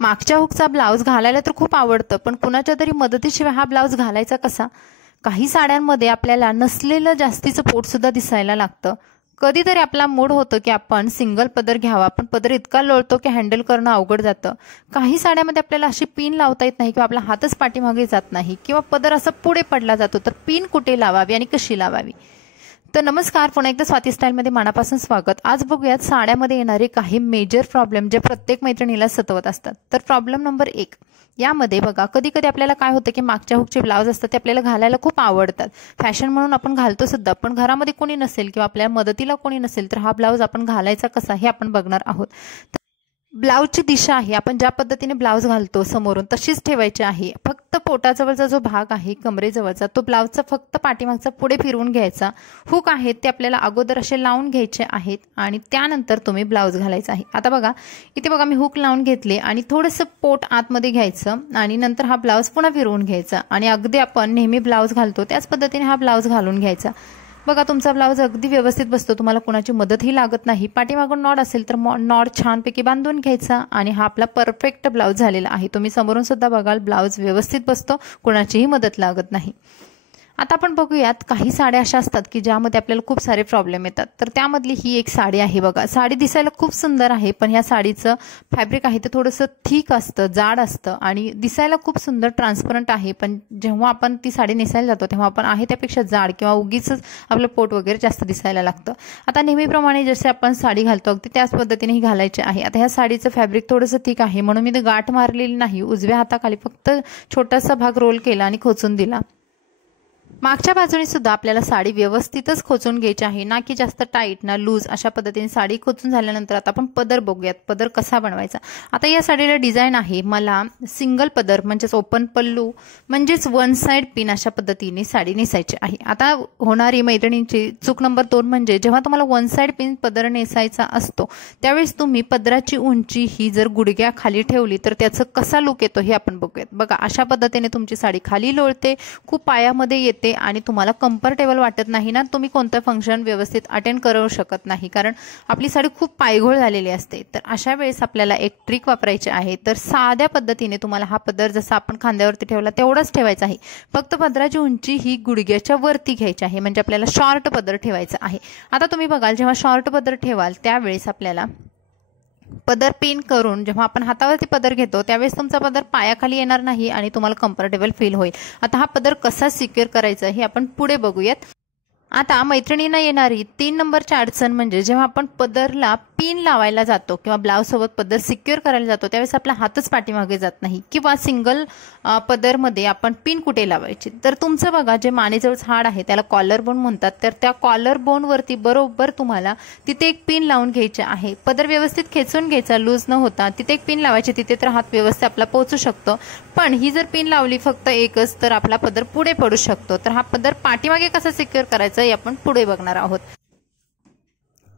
मागच्या हुकचा ब्लाऊज घालायला तर खूप आवडतं, पण कुणाच्या तरी मदतीशिवाय हा ब्लाऊज घालायचा कसा? काही साड्यांमध्ये आपल्याला नसलेलं जास्तीचं पोट सुद्धा दिसायला लागतं. कधीतरी आपला मूड होतो की आपण सिंगल पदर घ्यावा, पण पदर इतका लोळतो की हँडल करणं अवघड जातं. काही साड्यामध्ये आपल्याला अशी पिन लावता येत नाही किंवा आपला हातच पाठीमागे जात नाही किंवा पदर असं पुढे पडला जातो, तर पिन कुठे लावावी आणि कशी लावावी? तर नमस्कार, पुन्हा एकदा स्वाती स्टाईलमध्ये मनापासून स्वागत. आज बघूयात साड्यामध्ये येणारे काही मेजर प्रॉब्लेम जे प्रत्येक मैत्रिणीला सतवत असतात. तर प्रॉब्लेम नंबर 1, यामध्ये बघा कधी कधी आपल्याला काय होतं की मागच्या हुकचे ब्लाऊज असतात ते आपल्याला घालायला खूप आवडतात, फॅशन म्हणून आपण घालतो सुद्धा, पण घरामध्ये कोणी नसेल किंवा आपल्या मदतीला कोणी नसेल तर हा ब्लाऊज आपण घालायचा कसा हे आपण बघणार आहोत. ब्लाऊजची दिशा आहे, आपण ज्या पद्धतीने ब्लाऊज घालतो समोरून तशीच ठेवायची आहे. फक्त पोटाजवळचा जो भाग आहे कमरेजवळचा तो ब्लाऊजचा फक्त पाठीमागचा पुढे फिरवून घ्यायचा. हुक आहेत ते आपल्याला अगोदर असे लावून घ्यायचे आहेत आणि त्यानंतर तुम्ही ब्लाऊज घालायचा आहे. आता बघा इथे बघा मी हुक लावून घेतले आणि थोडंसं पोट आतमध्ये घ्यायचं आणि नंतर हा ब्लाऊज पुन्हा फिरवून घ्यायचा आणि अगदी आपण नेहमी ब्लाऊज घालतो त्याच पद्धतीने हा ब्लाऊज घालून घ्यायचा. बघा तुमचा ब्लाऊज अगदी व्यवस्थित बसतो, तुम्हाला कुणाची मदतही लागत नाही. पाठीमागून नॉड असेल तर नॉड छानपैकी बांधून घ्यायचा आणि हा आपला परफेक्ट ब्लाऊज झालेला आहे. तुम्ही समोरून सुद्धा बघाल ब्लाऊज व्यवस्थित बसतो, कुणाचीही मदत लागत नाही. आता आपण बघूयात काही साड्या अशा असतात की ज्यामध्ये आपल्याला खूप सारे प्रॉब्लेम येतात. तर त्यामधली ही एक साडी आहे. बघा साडी दिसायला खूप सुंदर आहे, पण ह्या साडीचं फॅब्रिक आहे ते थोडंसं थिक असतं, जाड असतं आणि दिसायला खूप सुंदर ट्रान्सपरंट आहे, पण जेव्हा आपण ती साडी नेसायला जातो तेव्हा आपण आहे त्यापेक्षा जाड किंवा उगीच आपलं पोट वगैरे जास्त दिसायला लागतं. आता नेहमीप्रमाणे जसे आपण साडी घालतो अगदी त्याच पद्धतीने ही घालायची आहे. आता ह्या साडीचं फॅब्रिक थोडंसं थिक आहे म्हणून मी ते गाठ मारलेली नाही, उजव्या हाताखाली फक्त छोटासा भाग रोल केला आणि खोचून दिला. मागच्या बाजूने सुद्धा आपल्याला साडी व्यवस्थितच खोचून घ्यायची आहे, ना की जास्त टाईट ना लूज. अशा पद्धतीने साडी खोचून झाल्यानंतर आता आपण पदर बघूयात, पदर कसा बनवायचा. आता या साडीला डिझाईन आहे, मला सिंगल पदर म्हणजेच ओपन पल्लू म्हणजेच वन साइड पिन अशा पद्धतीने साडी नेसायची आहे. आता होणारी मैत्रिणींची चूक नंबर 2 म्हणजे जेव्हा तुम्हाला वन साइड पिन पदर नेसायचा असतो त्यावेळेस तुम्ही पदराची उंची ही जर गुडघ्या खाली ठेवली तर त्याचं कसा लुक येतो हे आपण बघूयात. बघा अशा पद्धतीने तुमची साडी खाली लोळते, खूप पायामध्ये येते आणि तुम्हाला कम्फर्टेबल वाटत नाही ना, तुम्ही कोणतं फंक्शन व्यवस्थित अटेंड करू शकत नाही कारण आपली साडी खूप पायघोळ झालेली असते. तर अशा वेळेस आपल्याला एक ट्रिक वापरायची आहे. तर साध्या पद्धतीने तुम्हाला हा पदर जसा आपण खांद्यावरती ठेवला तेवढाच ठेवायचा आहे, फक्त पदराची उंची ही गुडघ्याच्या वरती घ्यायची आहे, म्हणजे आपल्याला शॉर्ट पदर ठेवायचा आहे. आता तुम्ही बघाल जेव्हा शॉर्ट पदर ठेवाल त्यावेळेस आपल्याला पदर पिन करून जेव्हा आपण हातावरती पदर घेतो त्यावेळेस तुमचा पदर पायाखाली येणार नाही आणि तुम्हाला कम्फर्टेबल फील होईल. आता हा पदर कसा सिक्युअर करायचा हे आपण पुढे बघूयात. आता मैत्रिणींना येणारी 3 नंबरची अडचण म्हणजे जेव्हा आपण पदरला पिन लावायला जातो किंवा ब्लाऊज सोबत पदर सिक्युअर करायला जातो त्यावेळेस आपला हातच पाठीमागे जात नाही किंवा सिंगल पदरमध्ये आपण पिन कुठे लावायची. तर तुमचं बघा जे मानेजवळचं हाड आहे त्याला कॉलर बोन म्हणतात, तर त्या कॉलर बोनवरती बरोबर तुम्हाला तिथे एक पिन लावून घ्यायची आहे. पदर व्यवस्थित खेचून घ्यायचा लूज न होता, तिथे एक पिन लावायची, तिथे तर हात व्यवस्थित आपला पोहोचू शकतो. पण ही जर पिन लावली फक्त एकच तर आपला पदर पुढे पडू शकतो. तर हा पदर पाठीमागे कसा सिक्युअर करायचा हे आपण पुढे बघणार आहोत.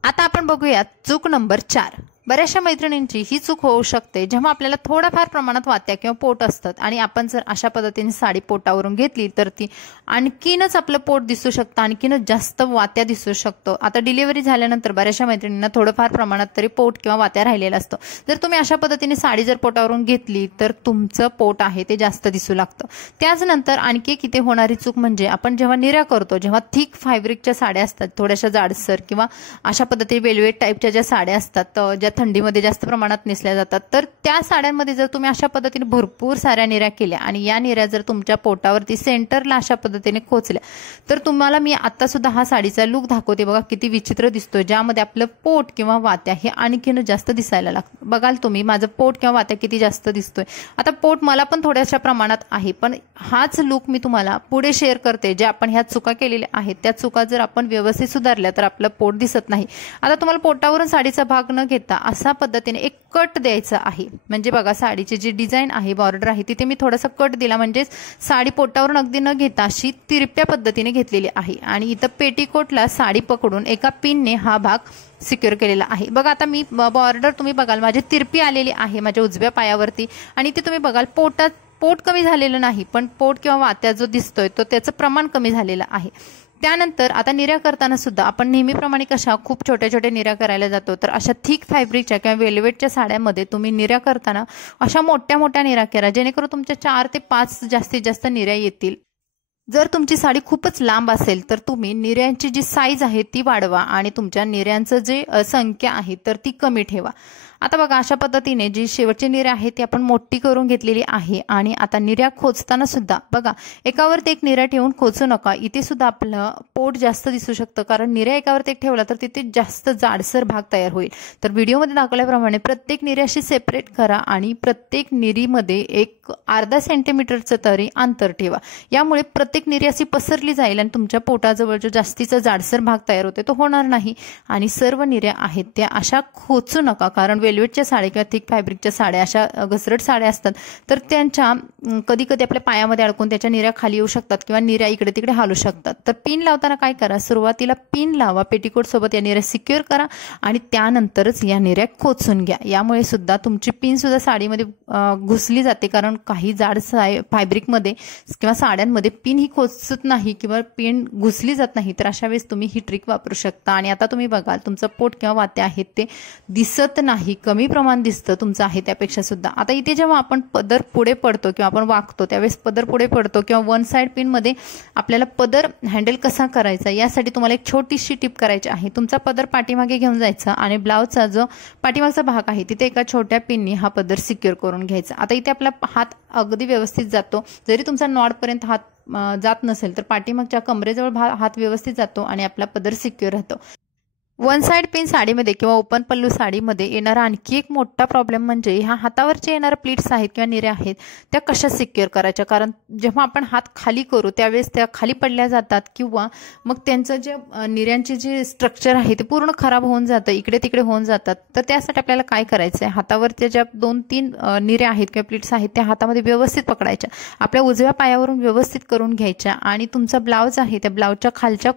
आता आपण बघूयात चूक नंबर 4. बऱ्याचशा मैत्रिणींची ही चूक होऊ शकते जेव्हा आपल्याला थोड्याफार प्रमाणात वात्या किंवा पोट असतात आणि आपण जर अशा पद्धतीने साडी पोटावरून घेतली तर ती आणखीनच आपलं पोट दिसू शकतं, आणखीनच जास्त वात्या दिसू शकतो. आता डिलिव्हरी झाल्यानंतर बऱ्याचशा मैत्रिणींना थोडंफार प्रमाणात तरी पोट किंवा वात्या राहिलेला असतो. जर तुम्ही अशा पद्धतीने साडी जर पोटावरून घेतली तर तुमचं पोट आहे ते जास्त दिसू लागतं. त्याचनंतर आणखी एक इथे होणारी चूक म्हणजे आपण जेव्हा निर्या करतो, जेव्हा थिक फॅब्रिकच्या साड्या असतात थोड्याशा जाडसर किंवा अशा पद्धतीने वेलवेट टाईपच्या ज्या साड्या असतात ज्या थंडीमध्ये जास्त प्रमाणात नेसल्या जातात, तर त्या साड्यांमध्ये जर तुम्ही अशा पद्धतीने भरपूर साऱ्या निऱ्या केल्या आणि या निऱ्या जर तुमच्या पोटावरती सेंटरला अशा पद्धतीने खोचल्या तर तुम्हाला मी आता सुद्धा हा साडीचा लुक दाखवते. बघा किती विचित्र दिसतोय, ज्यामध्ये आपलं पोट किंवा वात्या हे आणखीन जास्त दिसायला लागतं. बघाल तुम्ही माझं पोट किंवा वात्या किती जास्त दिसतोय. आता पोट मला पण थोड्याशा प्रमाणात आहे, पण हाच लुक मी तुम्हाला पुढे शेअर करते. जे आपण ह्या चुका केलेल्या आहेत त्या चुका जर आपण व्यवस्थित सुधारल्या तर आपलं पोट दिसत नाही. आता तुम्हाला पोटावरून साडीचा भाग न घेता अशा पद्धतीने एक कट द्यायचा आहे. म्हणजे बघा साडीची जी डिझाईन आहे, बॉर्डर आहे, तिथे मी थोडासा कट दिला, म्हणजे साडी पोटावरून अगदी न घेता अशी तिरप्या पद्धतीने घेतलेली आहे आणि इथं पेटीकोटला साडी पकडून एका पिनने हा भाग सिक्युअर केलेला आहे. बघा आता मी बॉर्डर तुम्ही बघाल माझी तिरपी आलेली आहे माझ्या उजव्या पायावरती आणि ते तुम्ही बघाल पोट कमी झालेलं नाही, पण पोट किंवा वात्या जो दिसतोय तो त्याचं प्रमाण कमी झालेलं आहे. त्यानंतर आता निर्या करताना सुद्धा आपण नेहमीप्रमाणे कशा खूप छोट्या छोट्या निर्या करायला जातो, तर अशा थिक फॅब्रिकच्या किंवा वेल्वेटच्या साड्यामध्ये तुम्ही निर्या करताना अशा मोठ्या मोठ्या निर्या करा, जेणेकरून तुमच्या 4 ते 5 जास्तीत जास्त निर्या येतील. जर तुमची साडी खूपच लांब असेल तर तुम्ही निर्यांची जी साईज आहे ती वाढवा आणि तुमच्या निर्यांचं जे संख्या आहे तर ती कमी ठेवा. आता बघा, अशा पद्धतीने जी शेवटची निर्या आहे ती आपण मोठी करून घेतलेली आहे. आणि आता निर्या खोचताना सुद्धा बघा, एकावरती एक निर्या ठेवून खोचू नका. इथे सुद्धा आपलं पोट जास्त दिसू शकतं, कारण निर्या एकावरती एक ठेवला तर तिथे जास्त जाडसर भाग तयार होईल. तर व्हिडिओमध्ये दाखवल्याप्रमाणे प्रत्येक निर्याशी सेपरेट करा आणि प्रत्येक निरीमध्ये एक अर्धा सेंटीमीटरचं तरी अंतर ठेवा. यामुळे प्रत्येक निर्या अशी पसरली जाईल आणि तुमच्या पोटाजवळ जो जास्तीचा जाडसर भाग तयार होते तो होणार नाही. आणि सर्व निर्या आहेत त्या अशा खोचू नका, कारण वेल्वेटच्या साड्या किंवा थिक फॅब्रिकच्या साड्या अशा घसरट साड्या असतात, तर त्यांच्या कधी कधी आपल्या पायामध्ये अडकून त्याच्या निर्या खाली येऊ शकतात किंवा निर्या इकडे तिकडे हालू शकतात. तर पिन लावताना काय करा, सुरुवातीला पिन लावा, पेटीकोट सोबत या निर्या सिक्युअर करा आणि त्यानंतरच या निर्या खोचून घ्या. यामुळे सुद्धा तुमची पिन सुद्धा साडीमध्ये घुसली जाते, कारण काही जाड फॅब्रिकमध्ये किंवा साड्यांमध्ये पिन ही खोचत नाही किंवा पिन घुसली जात नाही. तर अशा वेळेस तुम्ही ही ट्रिक वापरू शकता. आणि आता तुम्ही बघाल तुमचं पोट किंवा वात्या आहेत ते दिसत नाही, कमी प्रमाण दिसतं तुमचं आहे त्यापेक्षा सुद्धा. आता इथे जेव्हा आपण पदर पुढे पडतो किंवा आपण वागतो त्यावेळेस पदर पुढे पडतो किंवा वन साइड पिनमध्ये आपल्याला पदर हँडल कसा करायचा यासाठी तुम्हाला एक छोटीशी टिप करायची आहे. तुमचा पदर पाठीमागे घेऊन जायचा आणि ब्लाउजचा जो पाठीमागचा भाग आहे तिथे एका छोट्या पिननी हा पदर सिक्युअर करून घ्यायचा. आता इथे आपला हात अगदी व्यवस्थित जातो. जरी तुमचा नॉडपर्यंत हात जात नसेल तर पाठीमागच्या कमरेजवळ हात व्यवस्थित जातो आणि आपला पदर सिक्युअर राहतो. वन साइड पिन साडीमध्ये किंवा ओपन पल्लू साडीमध्ये येणारा आणखी एक मोठा प्रॉब्लेम म्हणजे ह्या हातावरचे येणाऱ्या प्लीट्स आहेत किंवा निर्या आहेत त्या कशा सिक्युअर करायच्या. कारण जेव्हा आपण हात खाली करू त्यावेळेस त्या खाली पडल्या जातात किंवा मग त्यांचं जे निर्यांचे जे स्ट्रक्चर आहे ते पूर्ण खराब होऊन जातं, इकडे तिकडे होऊन जातात. तर त्यासाठी आपल्याला काय करायचं आहे, हातावरच्या ज्या 2-3 निर्या आहेत किंवा प्लीट्स आहेत त्या हातामध्ये व्यवस्थित पकडायच्या, आपल्या उजव्या पायावरून व्यवस्थित करून घ्यायच्या आणि तुमचा ब्लाउज आहे त्या ब्लाउजच्या खालच्या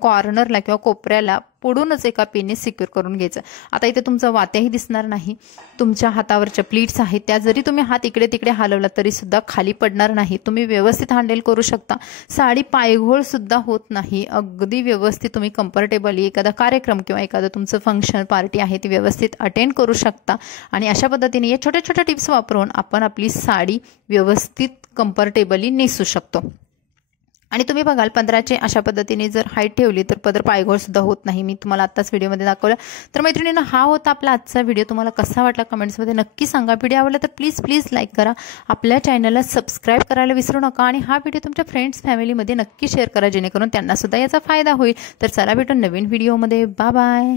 कॉर्नरला किंवा कोपऱ्याला पुढूनच एका पिनने सिक्युअर करून घ्यायचं. आता इथे तुमचा वात्याही दिसणार नाही. तुमच्या हातावरच्या प्लीट्स आहेत त्या जरी तुम्ही हात इकडे तिकडे हलवला तरी सुद्धा खाली पडणार नाही. तुम्ही व्यवस्थित हँडल करू शकता. साडी पायघोळ सुद्धा होत नाही. अगदी व्यवस्थित तुम्ही कम्फर्टेबली एखादा कार्यक्रम किंवा एखादं तुमचं फंक्शन पार्टी आहे ती व्यवस्थित अटेंड करू शकता. आणि अशा पद्धतीने या छोट्या छोट्या टिप्स वापरून आपण आपली साडी व्यवस्थित कम्फर्टेबली नेसू शकतो. आणि तुम्ही बघाल पदराचे अशा पद्धतीने जर हाईट ठेवली तर पदर पायघोळ सुद्धा होत नाही. मी तुम्हाला आत्ताच व्हिडिओमध्ये दाखवलं. तर मैत्रिणींनो, हा होता आपला आजचा व्हिडिओ. तुम्हाला कसा वाटला कमेंट्समध्ये नक्की सांगा. व्हिडिओ आवडला तर प्लीज लाईक करा, आपल्या चॅनलला सबस्क्राईब करायला विसरू नका आणि हा व्हिडिओ तुमच्या फ्रेंड्स फॅमिलीमध्ये नक्की शेअर करा, जेणेकरून त्यांना सुद्धा याचा फायदा होईल. तर चला भेटू नवीन व्हिडिओमध्ये. बाय.